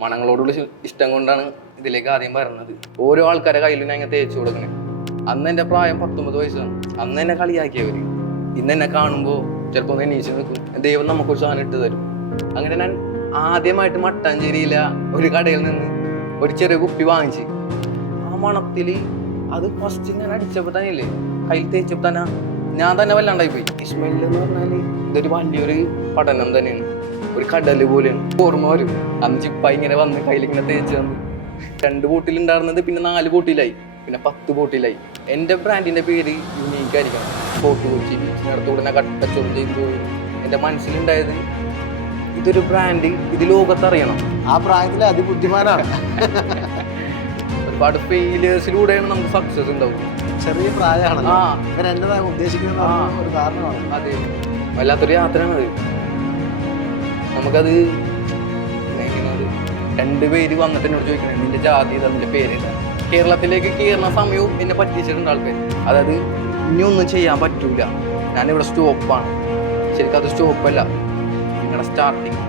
മണങ്ങളോടുള്ള ഇഷ്ടം കൊണ്ടാണ് ഇതിലേക്ക് ആദ്യം പറഞ്ഞത് ഓരോ ആൾക്കാരെ കയ്യിൽ ഞാൻ ഇങ്ങനെ തേച്ച് കൊടുക്കണേ. അന്ന് എന്റെ പ്രായം പത്തൊമ്പത് വയസ്സാണ്. അന്ന് എന്നെ കളിയാക്കിയവര്. ഇന്ന് എന്നെ കാണുമ്പോൾ ചിലപ്പോൾ ഒന്ന് എണീച്ച് നിൽക്കും. ദൈവം നമുക്കൊരു സാധനം ഇട്ട് തരും. അങ്ങനെ ഞാൻ ആദ്യമായിട്ട് മട്ടാഞ്ചേരിയിലെ ഒരു കടയിൽ നിന്ന് ഒരു ചെറിയ കുപ്പി വാങ്ങിച്ച് ആ മണത്തിൽ അത് ഫസ്റ്റ് ഞാൻ അടിച്ചപ്പോൾ തന്നെ ഇല്ലേ? കയ്യിൽ തേച്ചപ്പോൾ തന്നെ ഞാൻ തന്നെ വല്ലാണ്ടായി പോയി. പറഞ്ഞാൽ ഇതൊരു വലിയൊരു പഠനം തന്നെയാണ്. ഒരു കടൽ പോലെയാണ് ഓർമ്മ വരും. അന്ന് ചിപ്പ ഇങ്ങനെ വന്ന് കയ്യിൽ ഇങ്ങനെ തേച്ച് വന്ന് രണ്ട് ബോട്ടിലുണ്ടായിരുന്നത് പിന്നെ നാല് ബോട്ടിലായി. പിന്നെ പത്ത് ബോട്ടിലായി. എന്റെ ബ്രാൻഡിന്റെ പേര് യുണീക്ക് ആയിരിക്കണം ബോട്ട് കൊച്ചി ബീച്ചിനടുത്തൂടെ ഞാൻ കച്ചവടം ചെയ്തു പോയി. എന്റെ മനസ്സിലുണ്ടായത് ഇതൊരു ബ്രാൻഡ് ഇത് ലോകത്തറിയണം. ആ പ്രായത്തിൽ അതിബുദ്ധിമാനാണ് ഒരുപാട് ഫെയിലേഴ്സിലൂടെയാണ് നമുക്ക് സക്സസ് ഉണ്ടാവും ചെറിയ പ്രായമാണ് എന്നതാ ഉദ്ദേശിക്കുന്നത്. ഒരു കാരണമാണ്. അതെ. വല്ലാത്തൊരു യാത്രയാണ് അത് നമുക്കത് രണ്ട് പേര് വന്നിട്ട് എന്നോട് ചോദിക്കണേ നിന്റെ ജാതി നിന്റെ പേര് കേരളത്തിലേക്ക് കയറുന്ന സമയവും എന്നെ പറ്റിച്ചിട്ടുണ്ട് ആൾക്കാർ അതായത് ഒന്നും ചെയ്യാൻ പറ്റൂല. ഞാനിവിടെ സ്റ്റോപ്പാണ് ശരിക്കും അത് സ്റ്റോപ്പല്ല നിങ്ങളുടെ സ്റ്റാർട്ടിങ്